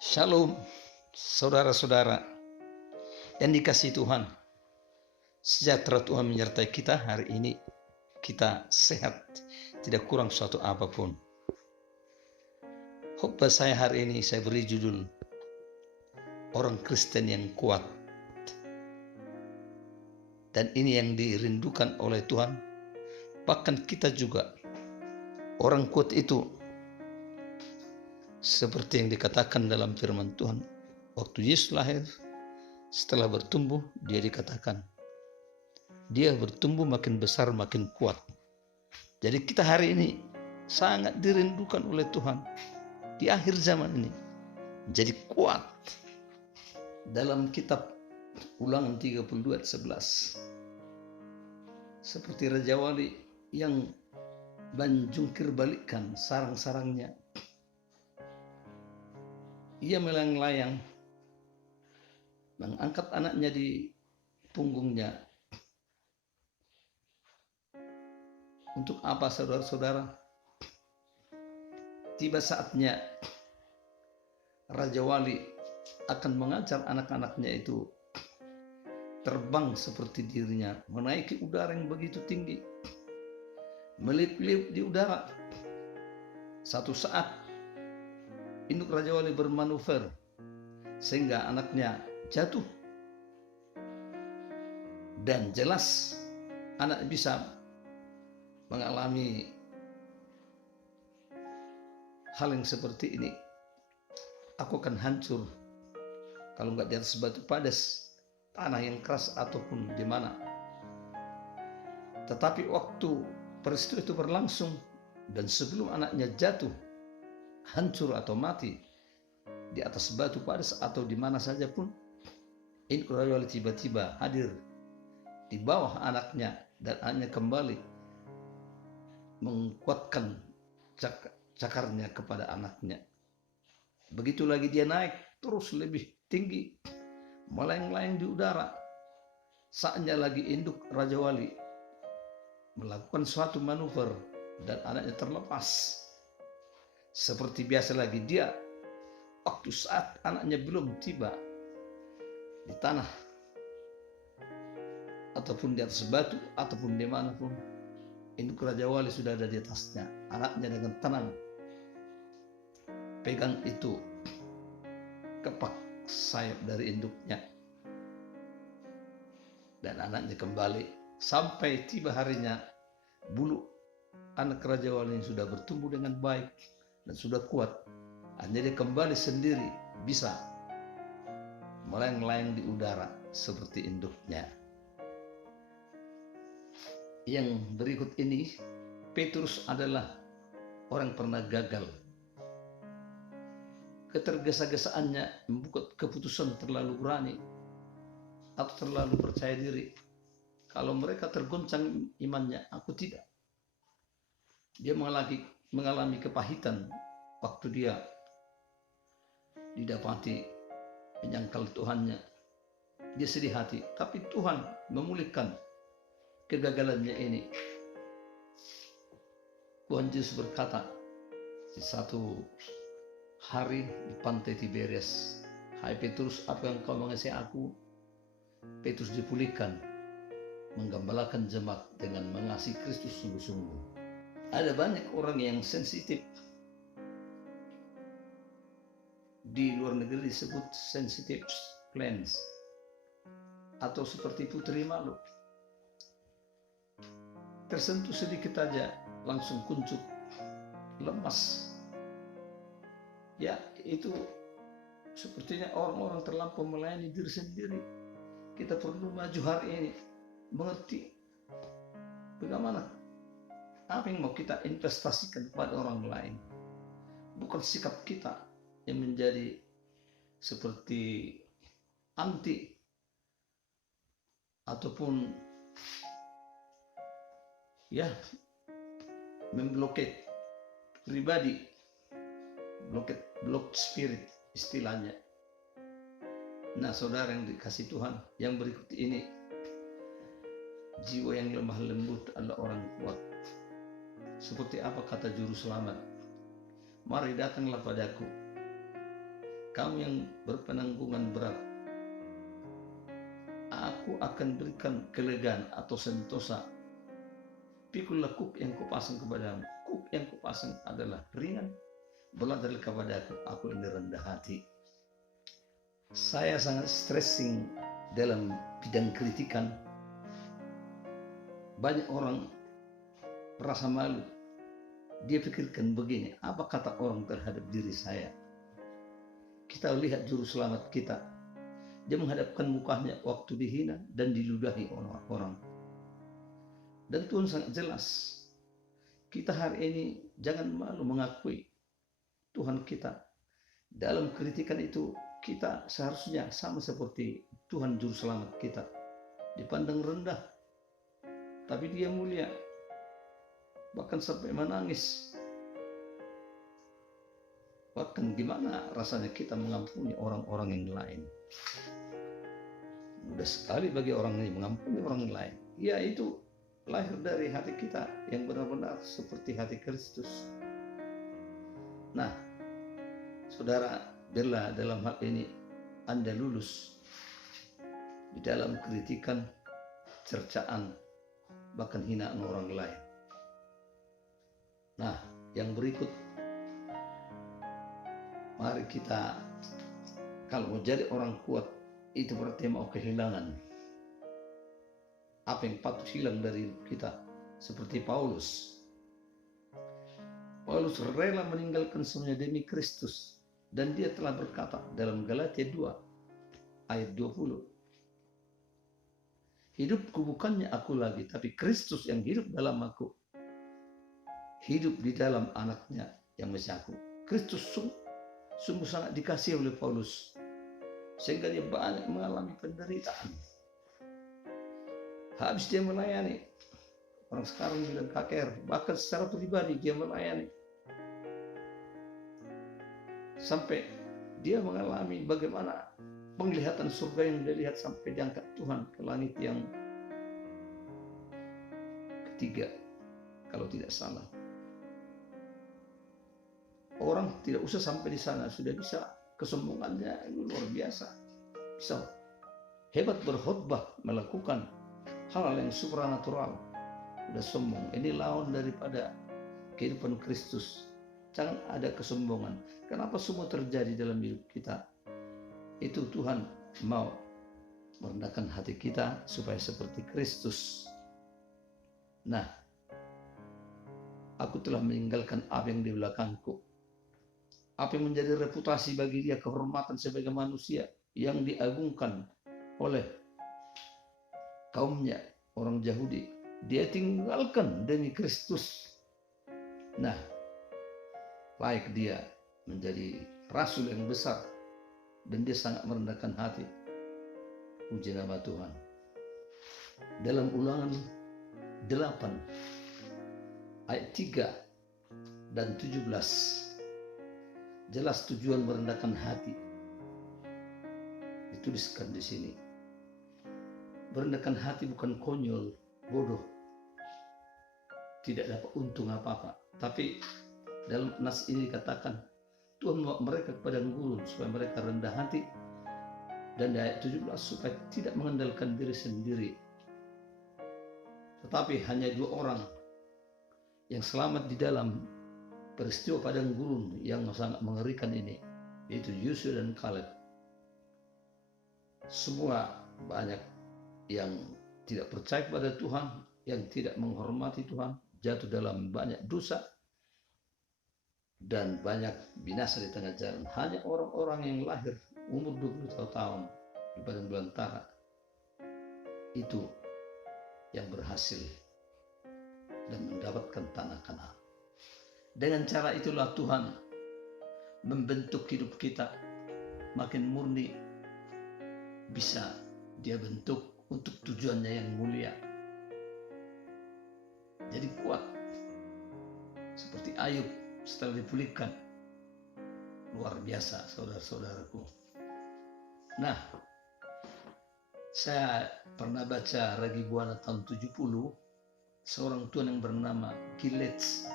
Shalom, saudara-saudara yang dikasihi Tuhan. Sejahtera Tuhan menyertai kita hari ini. Kita sehat, tidak kurang suatu apapun. Khotbah saya hari ini saya beri judul Orang Kristen yang Kuat. Dan ini yang dirindukan oleh Tuhan. Bahkan kita juga. Orang kuat itu seperti yang dikatakan dalam firman Tuhan, waktu Yesus lahir, setelah bertumbuh, dia dikatakan, dia bertumbuh makin besar, makin kuat. Jadi kita hari ini sangat dirindukan oleh Tuhan di akhir zaman ini. Jadi kuat. Dalam kitab Ulangan 32 ayat 11, seperti Raja Wali yang menjungkir balikkan sarang-sarangnya. Ia melayang-layang, mengangkat anaknya di punggungnya. Untuk apa, saudara-saudara? Tiba saatnya Raja Wali akan mengajar anak-anaknya itu terbang seperti dirinya, menaiki udara yang begitu tinggi, meliuk-liuk di udara. Satu saat induk Raja Wali bermanuver sehingga anaknya jatuh, dan jelas anak bisa mengalami hal yang seperti ini. Aku akan hancur kalau nggak di atas batu padas, tanah yang keras ataupun di mana. Tetapi waktu peristiwa itu berlangsung dan sebelum anaknya jatuh, hancur atau mati di atas batu padas atau di mana saja pun, induk Raja Wali tiba-tiba hadir di bawah anaknya dan anaknya kembali menguatkan cakarnya kepada anaknya. Begitu lagi dia naik terus lebih tinggi, melayang-layang di udara. Saatnya lagi induk Raja Wali melakukan suatu manuver dan anaknya terlepas. Seperti biasa lagi dia, waktu saat anaknya belum tiba di tanah ataupun di atas batu ataupun dimanapun, induk Raja Wali sudah ada di atasnya. Anaknya dengan tenang pegang itu kepak sayap dari induknya, dan anaknya kembali sampai tiba harinya. Bulu anak Raja Wali sudah bertumbuh dengan baik dan sudah kuat. Hanya dia kembali sendiri bisa melayang-layang di udara seperti induknya. Yang berikut ini, Petrus adalah orang pernah gagal. Ketergesa-gesaannya membuat keputusan terlalu berani atau terlalu percaya diri. Kalau mereka tergoncang imannya, aku tidak. Dia mengalami kepahitan waktu dia didapati menyangkal Tuhannya. Dia sedih hati, tapi Tuhan memulihkan kegagalannya ini. Tuhan Yesus berkata di satu hari di pantai Tiberias, "Hai Petrus, apa yang kau mengasihi aku?" Petrus dipulihkan, menggembalakan jemaat dengan mengasihi Kristus sungguh-sungguh. Ada banyak orang yang sensitif. Di luar negeri disebut sensitive plants, atau seperti putri malu. Tersentuh sedikit aja langsung kuncup, lemas. Ya, itu sepertinya orang-orang terlampau melayani diri sendiri. Kita perlu maju hari ini, mengerti bagaimana apa yang mau kita investasikan kepada orang lain. Bukan sikap kita yang menjadi seperti anti ataupun memblokade pribadi, blok spirit istilahnya. Nah, saudara yang dikasih Tuhan, yang berikut ini, jiwa yang lemah lembut adalah orang kuat. Seperti apa kata juru selamat? Mari datanglah padaku, kamu yang berpenanggungan berat, aku akan berikan kelegaan atau sentosa. Pikulah kuk yang kupasang kepadamu. Kuk yang kupasang adalah ringan. Belajar kepada aku ini rendah hati. Saya sangat stressing dalam bidang kritikan. Banyak orang merasa malu. Dia pikirkan begini, apa kata orang terhadap diri saya? Kita lihat juru selamat kita. Dia menghadapkan mukanya waktu dihina dan diludahi orang. Dan Tuhan sangat jelas. Kita hari ini jangan malu mengakui Tuhan kita. Dalam kritikan itu kita seharusnya sama seperti Tuhan juru selamat kita. Dipandang rendah, tapi dia mulia. Bahkan sampai menangis. Bahkan gimana rasanya kita mengampuni orang-orang yang lain. Mudah sekali bagi orang ini mengampuni orang lain. Ya, itu lahir dari hati kita yang benar-benar seperti hati Kristus. Nah, saudara, bila dalam hal ini Anda lulus di dalam kritikan, cercaan, bahkan hinaan orang lain. Nah, yang berikut, mari kita, kalau mau jadi orang kuat, itu berarti mau kehilangan apa yang patut hilang dari kita. Seperti Paulus. Paulus rela meninggalkan semuanya demi Kristus. Dan dia telah berkata dalam Galatia 2 ayat 20. Hidupku bukannya aku lagi, tapi Kristus yang hidup dalam aku. Hidup di dalam anaknya yang Mesias aku. Kristus sungguh sangat dikasihi oleh Paulus. Sehingga dia banyak mengalami penderitaan. Habis dia melayani. Orang sekarang bilang KKR. Bahkan secara pribadi dia melayani. Sampai dia mengalami bagaimana penglihatan surga yang dia lihat sampai diangkat Tuhan ke langit yang ketiga. Kalau tidak salah. Orang tidak usah sampai di sana. Sudah bisa. Kesombongannya luar biasa. Bisa hebat berkhotbah, melakukan hal yang supranatural. Udah sombong. Ini lawan daripada kehidupan Kristus. Jangan ada kesombongan. Kenapa semua terjadi dalam hidup kita? Itu Tuhan mau merendahkan hati kita supaya seperti Kristus. Nah, aku telah meninggalkan apa yang di belakangku. Apa yang menjadi reputasi bagi dia, kehormatan sebagai manusia yang diagungkan oleh kaumnya, orang Yahudi. Dia tinggalkan demi Kristus. Nah, baik dia menjadi rasul yang besar dan dia sangat merendahkan hati. Puji nama Tuhan. Dalam Ulangan 8 ayat 3 dan 17 jelas tujuan merendahkan hati. Dituliskan di sini. Merendahkan hati bukan konyol, bodoh, tidak dapat untung apa-apa. Tapi dalam nas ini dikatakan Tuhan membawa mereka kepada gurun supaya mereka rendah hati. Dan di ayat 17 supaya tidak mengandalkan diri sendiri. Tetapi hanya 2 orang yang selamat di dalam peristiwa padang gurun yang sangat mengerikan ini, yaitu Yosua dan Kaleb. Semua banyak yang tidak percaya kepada Tuhan, yang tidak menghormati Tuhan, jatuh dalam banyak dosa, dan banyak binasa di tengah jalan. Hanya orang-orang yang lahir umur 20 tahun di padang belantara itu yang berhasil dan mendapatkan tanah Kanaan. Dengan cara itulah Tuhan membentuk hidup kita makin murni, bisa dia bentuk untuk tujuannya yang mulia. Jadi kuat seperti Ayub setelah dipulihkan. Luar biasa saudara-saudaraku. Nah, saya pernah baca Ragi Buana tahun 70, seorang tuan yang bernama Gillette.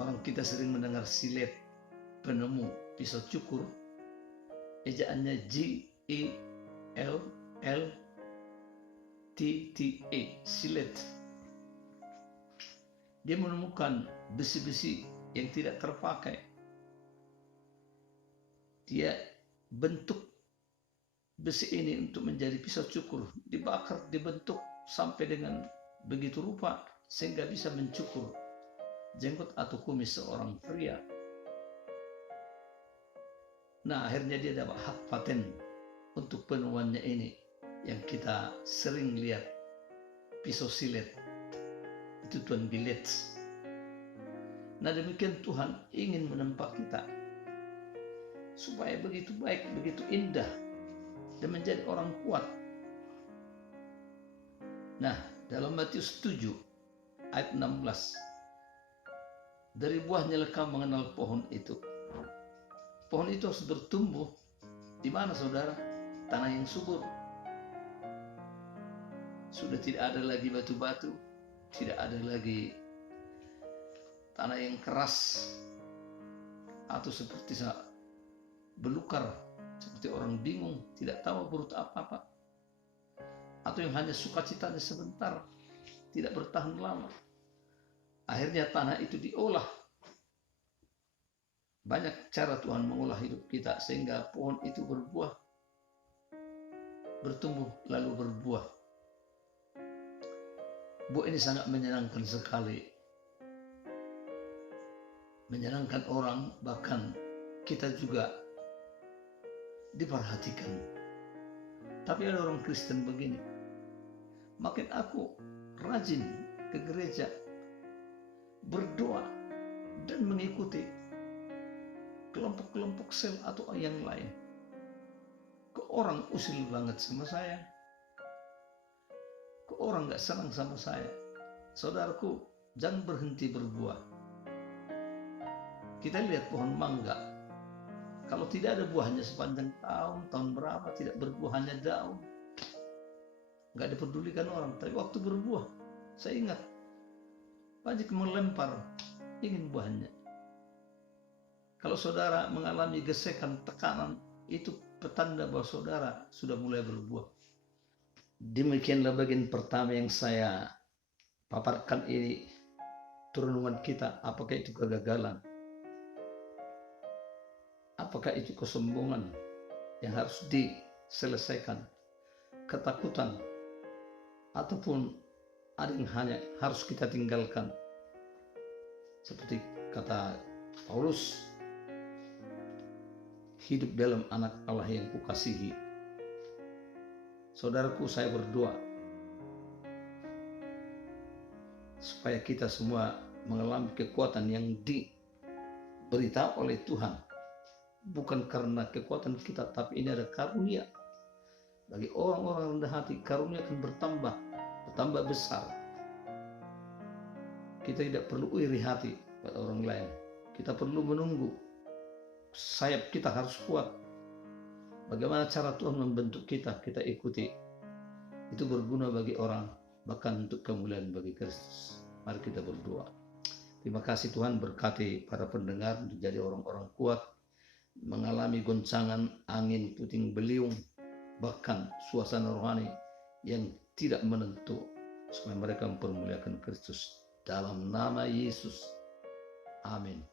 Orang kita sering mendengar silet, penemu pisau cukur, ejaannya Gillette, silet. Dia menemukan besi-besi yang tidak terpakai. Dia bentuk besi ini untuk menjadi pisau cukur, dibakar, dibentuk sampai dengan begitu rupa sehingga bisa mencukur jenggot atau kumis seorang pria. Nah, akhirnya dia dapat hak paten untuk penemuannya ini yang kita sering lihat, pisau silet. Itu Tuan Gillette. Nah, demikian Tuhan ingin menempa kita supaya begitu baik, begitu indah, dan menjadi orang kuat. Nah, dalam Matius 7 ayat 16, dari buahnya lekam mengenal pohon itu. Pohon itu harus bertumbuh di mana, saudara? Tanah yang subur. Sudah tidak ada lagi batu-batu, tidak ada lagi tanah yang keras atau seperti belukar, seperti orang bingung, tidak tahu berbuat apa-apa, atau yang hanya sukacitanya sebentar, tidak bertahan lama. Akhirnya tanah itu diolah. Banyak cara Tuhan mengolah hidup kita sehingga pohon itu berbuah, bertumbuh lalu berbuah. Buah ini sangat menyenangkan sekali, menyenangkan orang, bahkan kita juga diperhatikan. Tapi ada orang Kristen begini, makin aku rajin ke gereja, berdoa, dan mengikuti kelompok-kelompok sel atau yang lain, kok orang usil banget sama saya, kok orang gak senang sama saya. Saudaraku, jangan berhenti berbuah. Kita lihat pohon mangga, kalau tidak ada buahnya sepanjang tahun berapa tidak berbuah, hanya daun, gak dipedulikan orang. Tapi waktu berbuah, saya ingat banyak melempar, ingin buahnya. Kalau saudara mengalami gesekan, tekanan, itu petanda bahwa saudara sudah mulai berbuah. Demikianlah bagian pertama yang saya paparkan ini, renungan kita. Apakah itu kegagalan? Apakah itu kesombongan yang harus diselesaikan? Ketakutan? Ataupun ada yang hanya harus kita tinggalkan? Seperti kata Paulus, hidup dalam anak Allah yang kukasihi. Saudaraku, saya berdoa supaya kita semua mengalami kekuatan yang diberitahu oleh Tuhan. Bukan karena kekuatan kita, tapi ini ada karunia. Bagi orang-orang rendah hati, karunia akan bertambah besar. Kita tidak perlu iri hati pada orang lain. Kita perlu menunggu. Sayap kita harus kuat. Bagaimana cara Tuhan membentuk kita, kita ikuti. Itu berguna bagi orang, bahkan untuk kemuliaan bagi Kristus. Mari kita berdoa. Terima kasih Tuhan, berkati para pendengar untuk jadi orang-orang kuat, mengalami goncangan angin puting beliung, bahkan suasana rohani yang tidak menentu, supaya mereka mempermuliakan Kristus. Dalam nama Yesus. Amin.